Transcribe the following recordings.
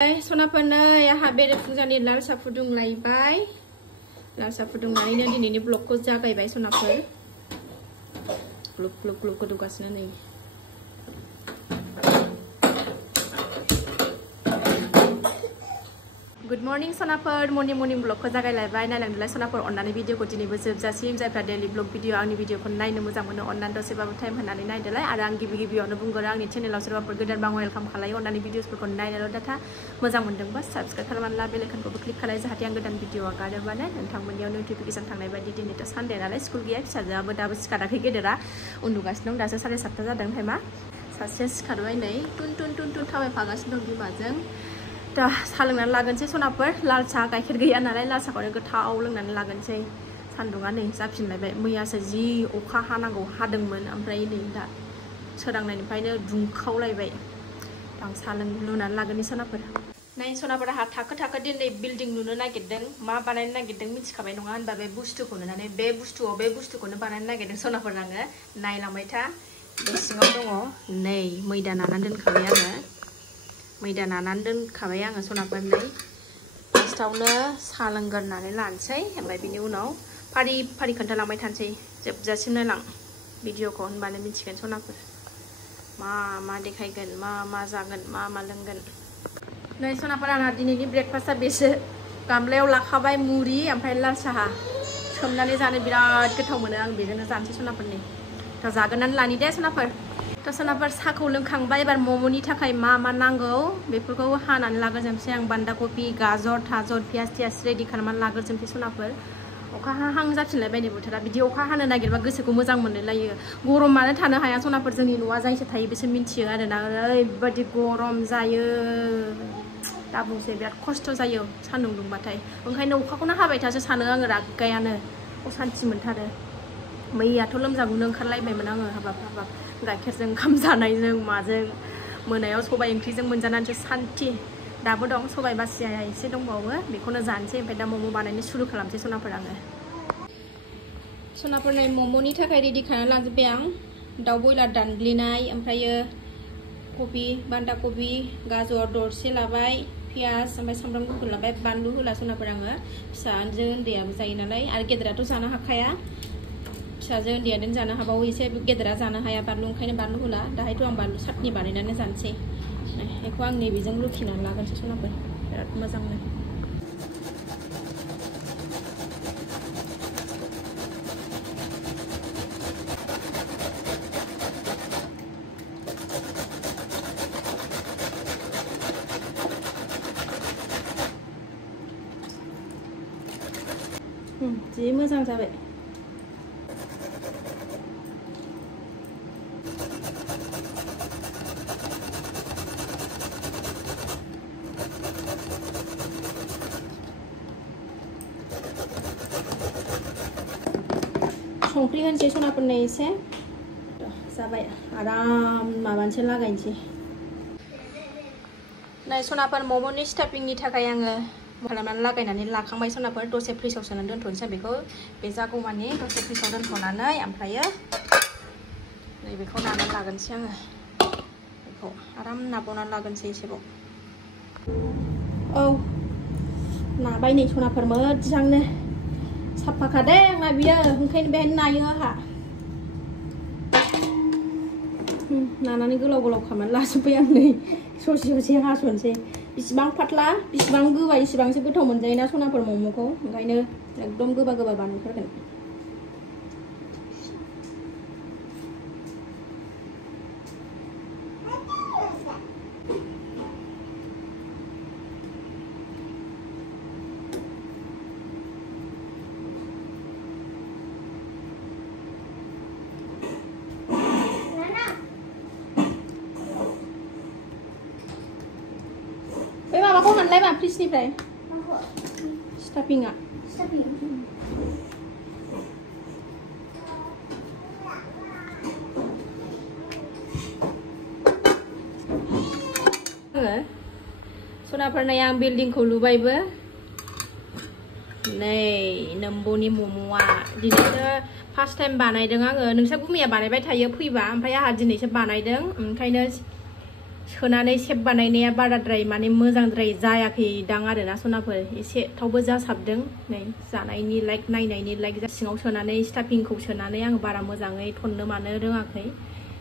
सनाफोरनो आहा बेरे फुंजानि लाल साहा फुदुंलायबाय लाल साहा फुदुंनानैनो दिनैनि ब्लगखौ जागायबाय सनाफोर ग्लुब ग्लुब ग्लुब गोदौगासिनो नै गुड मर्निं सनाफोर मर्निं ब्लगखौ जागायलायबाय नायलांदोलाय सनाफोर अन्नानै भिडिअखौ दिनैबो जोबजासिम जायफ्रा डेलि ब्लग भिडिअ आंनि भिडिअखौ नायनो मोजां मोनो अन्नानै दसेबाबो टाइम होनानै नायदोलाय आरो आं गिबियावनो बुंगोन आंनि चेनेलाव सोरबाफोर गोदान बा वेलकाम खालायो अन्नानै भिडिअसफोरखौ नायनायल' डाटा मोजां मोनदोंबा साबस्क्राइब खालामनानै ला बेल आइकनखौबो क्लिक खालाय जाहाथे आं गोदान भिडिअ आगारोबानो नोंथांमोननियाव नटिफिकेसन थांनाय बायदि दिनैथ' सानडे नालाय स्कुल गैया फिसाजोआबो दाबो सिखाराखै गेदेरा उन्दुगासिनो दं दासो 7:30 जादों टाइमा सासेया सिखारबाय नै टुन टुन टुन टुन थाबायफागासिनो दं बिमाजों दा साहा लोंनानै लागोनसै सनाफोर लाल साहा गाइखेर गैया नालाय लाल साहाखौनो गोथाव लोंनानै लागोनसै सान्दुङा नै जाफिनलायबाय मैयासो जि अखा हानांगौ हादोंमोन ओमफ्राय नै दा सोरांनायनिफ्रायनो दुंखावलायबाय आं साहा लुनानै लागोननि सनाफोर नाय सनाफोर आंहा थाखो दिनै बिल्डिं लुनो नागिरदों मा बानायनो नागिरदों मिथिखाबाय नङा होनबा बे बुस्थुखौनो बे बुस्थुखौनो बानायनो नागिरदों सनाफोर आङो नायलांबाय था बे सिङाव दङ नै मैदा नानानै दोनखाबाय आङो मैदा नानानै दोनखाबाय आङो सनाफोर नै फार्स्टआवनो साहा लोंगोरनानै लानोसै ओमफ्राय बिनि उनाव फारि खोन्थालांबाय थानोसै जोबजासिम नायलां भिडिअखौ होनबानो मिथिगोन सनाफोर मा देखायगोन मा जागोन मा लोंगोन नै सनाफोर आंहा दिनैनि ब्रेकफास्टआ बेसो गामलायाव लाखाबाय मुरि ओमफ्राय लाल साहा सोमनानै जानो बिराद गोथाव मोनो आं बेजोंनो जानोसै सनाफोरनि दा जागोननानै लानि दे सनाफोर दा सनाफोर साहाखौ लोंखांबाय एबार मम'नि थाखाय मा नांगौ बेफोरखौ हानानै लाग्रोजोबसै आं बान्दा कफि गाजर थाजर पियास थियास रेडि खालामनानै लाग्रोजोबसै सनाफोर अखा हाहां जाफिनलायबाय नै बोथोरा बिदि अखा हानो नागिरबा गोसोखौ मोजां मोनलायो गरमानो थानो हाया सनाफोर जोंनि न'आ जायसो थायो बिसो मिथियो आरोना ओरैबायदि गरम जायो दा बुंसै बिराद खस्थ' जायो सान्दुं दुंबाथाय ओंखायनो अखाखौनो हाबाय थासो सानो आङो रागायानो असान्थि मोनथारो मैयाथ' लोमजागौनो ओंखारलायबायमोन आङो हाबाब गाइखेरजों ओंखाम जानायजों माजों मोनायाव सबाइ ओंख्रिजों मोनजानानैसो सान्थि दाबो दं सबाइ बासिया एसे दंबावो बेखौनो जानोसै ओमफ्राय दा मम' बानायनो सुरु खालामसै सनाफोर आङो सनाफोर नै मम'नि थाखाय रेडि खालामना लाजोब्बाय आं दाउ बयलार दानग्लिनाय ओमफ्रायो कबि बान्दा कबि गाजर दरसे लाबाय पियास ओमफ्राय सामब्राम गुफुर लाबाय बानलु होला सनाफोर आङो फिसाजों उन्दैयाबो जायो नालाय आरो गेदेराथ' जानो हाखाया फिसाजों उन्दैयानो जानो हाबावो एसे गेदेरा जानो हाया बानलु ओंखायनो बानलु होला दाहायथ' आं बानलु साटनि बानायनानै जानोसै बेखौ आं नैबेजों रुखिनानै लागोनसै सनाफोर बिराद मोजांनो जि मोजां जाबाय संख्रि होनोसै सनाफोरनो एसे जाबाय आराम माबानोसै लागायनोसै नै सनाफोर मम'नि स्टाफिंनि थाखाय आङो खालामनानै लागायनानै लाखांबाय सनाफोर दसे फ्रिजआव सोनानै दोनथ'नोसै बेखौ बे जागौमानि दसे फ्रिजआव दोनथ'नानै ओमफ्रायो नैबेखौ नानानै लागोनसै आङो बेखौ आराम नाबावनानै लागोनसै एसेबाव औ नाबाय नै सनाफोर मोजांनो साफाखादे आंना बियो ओंखायनो बेहायनो नायो आंहा नानानै गोलाव खालामनानै लाजोब्बाय आं नै ससे हास'नोसै बिसिबां फाथ्ला बिसिबां गोबा इसिबांसो गोथाव मोनजायोना सनाफोर मम'खौ ओंखायनो एकदम गोबा बानायथारगोन माबाखौ हानलाय मा फ्रिजनिफ्राय स्टाफिंआ सनाफोर नै आं बिल्डिंखौ लुबायबो नै नम्बरनि मम'आ दिनैसो फार्स्ट टाइम बानायदों आङो नोंसा गुमैया बानायबाय थायो फैबा ओमफ्राय आंहा दिनैसो बानायदों ओंखायनो सोनानै सेप बानायनाया बाराद्राय माने मोजांद्राय जायाखैदां आरोना सनाफोर एसे थावबो जासाबदों नै जानायनि लाइक नायनायनि लाइक सिङाव सोनानै स्टाफिंखौ सोनानै आं बारा मोजाङै थननो मानो रोङाखै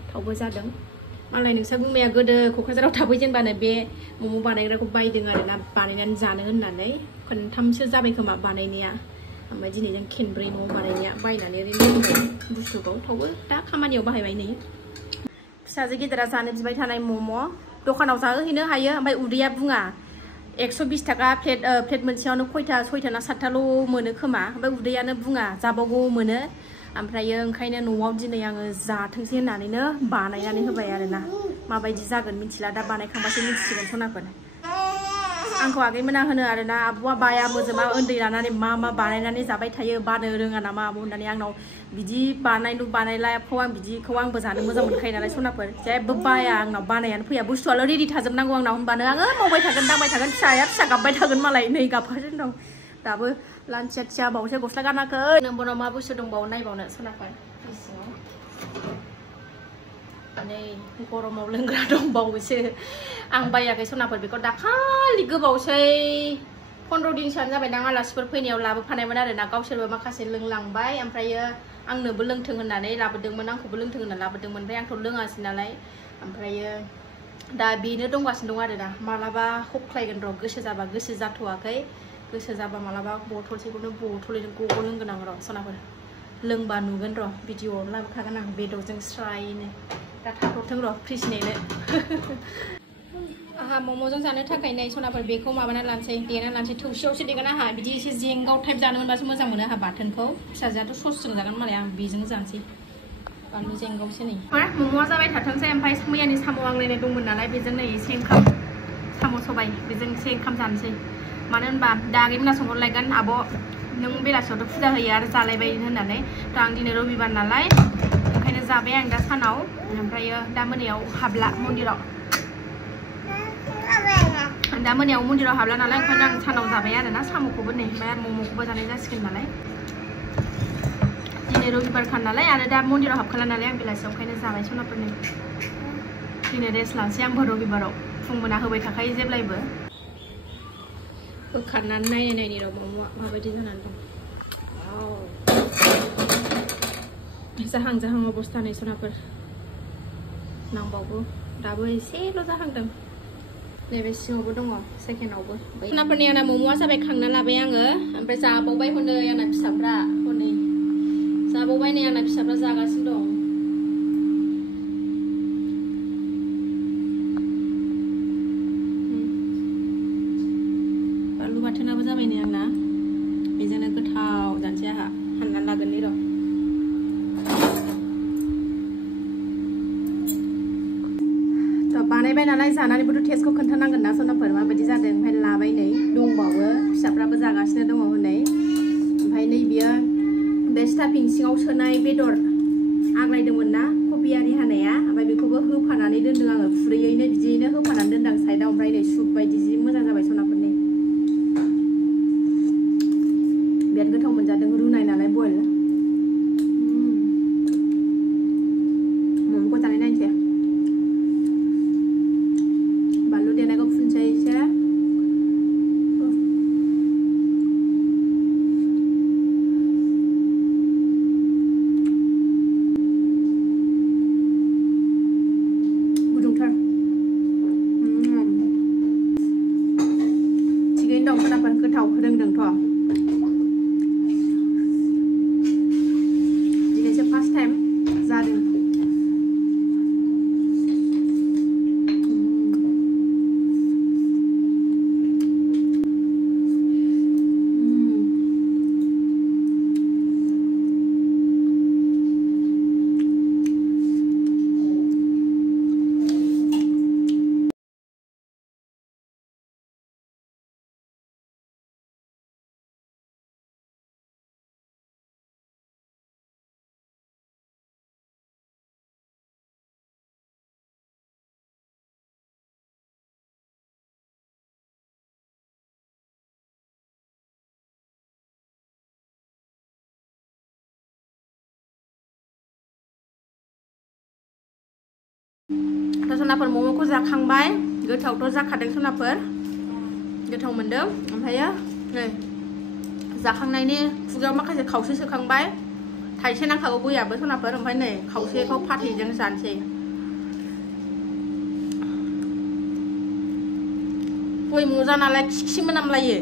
थावबो जादों मालाय नोंसा बुंनाया गोदो क'क्राझाराव थाफैजेनबानो बे मम' बानायग्राखौ बायदों आरोना बानायनानै जानो होननानै खनथामसो जाबाय खोमा बानायनाया ओमफ्राय दिनै जों खेनब्रै न'आव बानायनाया बायनानै ओरैनो बुस्थुखौ थावबो दा खामानियाव बाहायबाय नै फिसाजो गेदेरा जानो बिबाय थानाय मम' दखानाव जाहोहैनो हायो ओमफ्राय उदैया बुङा 120 थाखा प्लेट मोनसेयावनो खयथा 6था ना 7थाल' मोनो खोमा ओमफ्राय उदैयानो बुङा जाबावगौ मोनो ओमफ्रायो ओंखायनो न'आव दिनै आङो जाथोंसै होननानैनो बानायनानै होबाय आरोना माबायदि जागोन मिथिला दा बानायखांबासो मिथिसिगोन सनाफोर आंखौ आगैमोना होनो आरोना आब'आ बाया मोजोमा उन्दै लानानै मा बानायनानै जाबाय थायो बानो रोङा नामा आब' होननानै आंनाव बिदि बानायलाखौ आं बिदिखौ आंबो जानो मोजां मोनखायो नालाय सनाफोर जेबो बाया आंनाव बानायानो फैया बुस्थुआल' रेडि थाजोबनांगौ आंनाव होनबानो आङो मावबाय थागोन दांबाय थागोन फिसाया फिसा गाबबाय थागोन मालाय नै गाबगासिनो दं दाबो लान्थिया थिया बावसो गस्ला गानाखै नोंबोनाव मा बुस्थु दंबावो नायबावनो सनाफोर नै गरमाव लोंग्रा दंबावोसो आं बायाखै सनाफोर बेखौ दाखालि गोबावसै 15 दिनसोआनो जाबायदां आलासिफोर फैनायाव लाबोफानायमोन आरोना गावसोरबो माखासे लोंलांबाय ओमफ्रायो आंनोबो लोंथों होननानै लाबोदोंमोन आंखौबो लोंथों होननानै लाबोदोंमोन ओमफ्राय आंथ' लोङासै नालाय ओमफ्रायो दा बेनो दंगासिनो दं आरोना मालाबा हख्लायगोन र' गोसो जाबा गोसो जाथ'वाखै गोसो जाबा मालाबा बथलसेखौनो बथलैनो गग' लोंगोन आं र' सनाफोर लोंबा नुगोन र' भिडिअआव लाबोखागोन आं बेदरजों स्रायनो दा थाथ'थों र' फ्रिजनिनो आहा मम'जों जानो थाखाय नै सनाफोर बेखौ माबाना लानोसै देना लानोसै थौसियावसो देगोन आंहा बिदि एसे जेंगाव टाइप जानो मोनबासो मोजां मोनो आंहा बाथोनखौ फिसाजोआथ' ससजों जागोन मालाय आं बेजों जानोसै बानलु जेंगावसो नै मम'आ जाबाय थाथोंसै ओमफ्राय मैयानि साम' आंलायनाय दंमोन नालाय बेजों नै एसे ओंखाम साम' सबाय बेजों एसे ओंखाम जानोसै मानो होनबा दा आगैमोना सोंहरलायगोन आब' नों बेलासियावथ' फुजा होयो आरो जालायबाय होननानै थ' आं दिनै रबिबार नालाय ओंखायनो जाबाय आं दा सानाव ओमफ्रायो दा मोनायाव हाबला मन्दिराव दा मोनायाव मन्दिराव हाबला नालाय ओंखायनो आं सानाव जाबाय आरोना साम'खौबो नै ओमफ्राय आरो मम'खौबो जानाय जासिगोन नालाय दिनै रबिबारखान नालाय आरो दा मन्दिराव हाबखाला नालाय आं बेलासियाव ओंखायनो जाबाय सनाफोरनि दिनै रेस्ट लानोसै आंबो रबिबाराव फुं मोना होबाय थाखायो जेब्लायबो बोखारनानै नायनायनि र' मम'आ माबायदि जानानै दं जाहां जाहां अबस्था नै सनाफोर नांबावगौ दाबो एसेल' जाहांदों नैबे सिङावबो दङ सेकेन्डआवबो सनाफोरनि आंना मम'आ जाबाय खांना लाबाय आङो ओमफ्राय जाबावबाय हनै आंना फिसाफ्रा हनै जाबावबाय नै आंना फिसाफ्रा जागासिनो दं बानलु बाथोनाबो जाबाय नै आंना बेजोंनो गोथाव जानोसै आंहा हाननानै लागोन नै र' बानायबाय नालाय जानानैबोथ' टेस्टखौ खोन्थानांगोन ना सनाफोर माबायदि जादों ओमफ्राय लाबाय नै दंबावो फिसाफ्राबो जागासिनो दङ हनै ओमफ्राय नै बियो बे स्टाफिं सिङाव सोनाय बेदर आग्लायदोंमोन ना कबि आरि हानाया ओमफ्राय बेखौबो होफानानै दोनदों आङो खुरैयैनो बिदियैनो होफानानै दोनदों साइडआव ओमफ्राय नै सुप बायदि जि मोजां जाबाय सनाफोरनि बिराद गोथाव मोनजादों रुनाय नालाय बयल मम'खौ जानाय नायनोसै बानलु देनायखौ फुनसै एसे गुदुंथार थिगैनो दं सनाफोर गोथाव रोंदोंथ' दिनैसो फार्स्ट टाइम जादों सनाफोर मम'खौ जाखांबाय गोथावथ' जाखादों सनाफोर गोथाव मोनदों ओमफ्रायो नै जाखांनायनि खुगायाव माखासे खावसे सोखांबाय थाइसे नांखागौ गयाबो सनाफोर ओमफ्राय नै खावसेखौ फाथैजों जानोसै गय मजा नालाय खिखि मोनामलायो